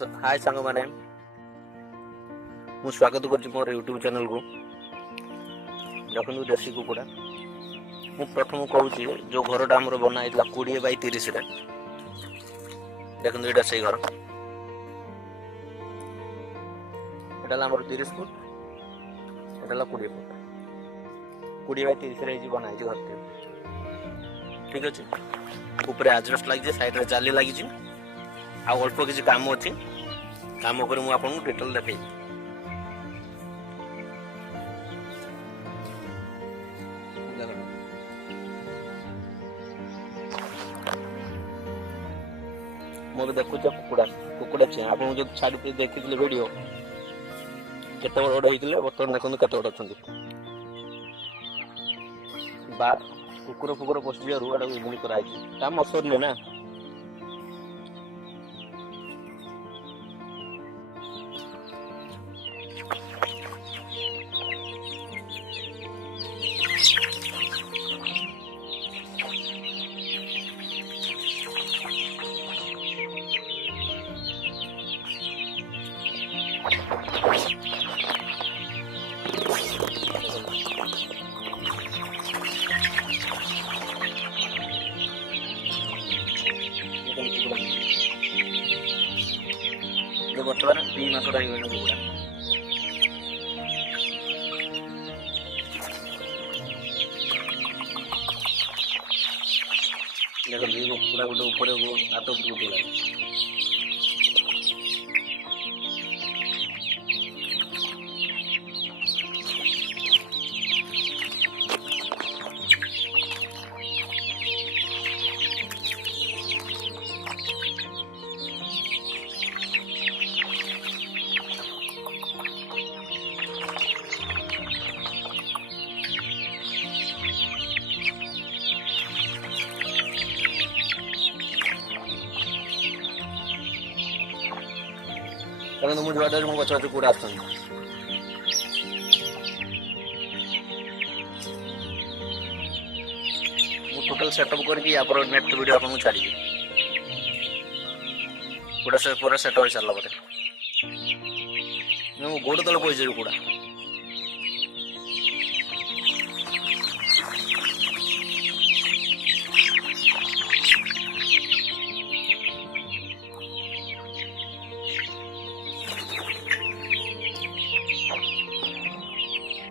हाय सांग मैंने मु स्वागत कर मोर यूट्यूब चैनल को देखो देसी कुकुड़ा मु प्रथम कहूँ जो घरटा आम बनाई 20x30 देखो ये से घर यहाँ 30 फुट ये 20 फुट 20x30 बनाई घर ठीक अच्छे ऊपर आजबेस्ट लगी साइड जाली लगी अल्प किसी काम अच्छी काम मुझे आपको डिटेल देखे मुझे देखुच कुकुड़ा कुकुड़ा अच्छे आप जो छाड़ी देखी वीडियो केते बड़ होते बर्तमान देखते केते बड़ अच्छा कुकुर फुकुर पशु बुणी कराई काम असर ना बर्तमान 2 मास कुकुड़ा देख कुकुड़ा गोटे ऊपर हाथ उपरक कारण मुझे जुआडे मो पछ कुकुड़ा आस टोटल सेटअप करके नेक्स्ट वीडियो आपको छाड़ी पूरा सेटअप हो सारा गोड़ तले पहुंचे कुकुड़ा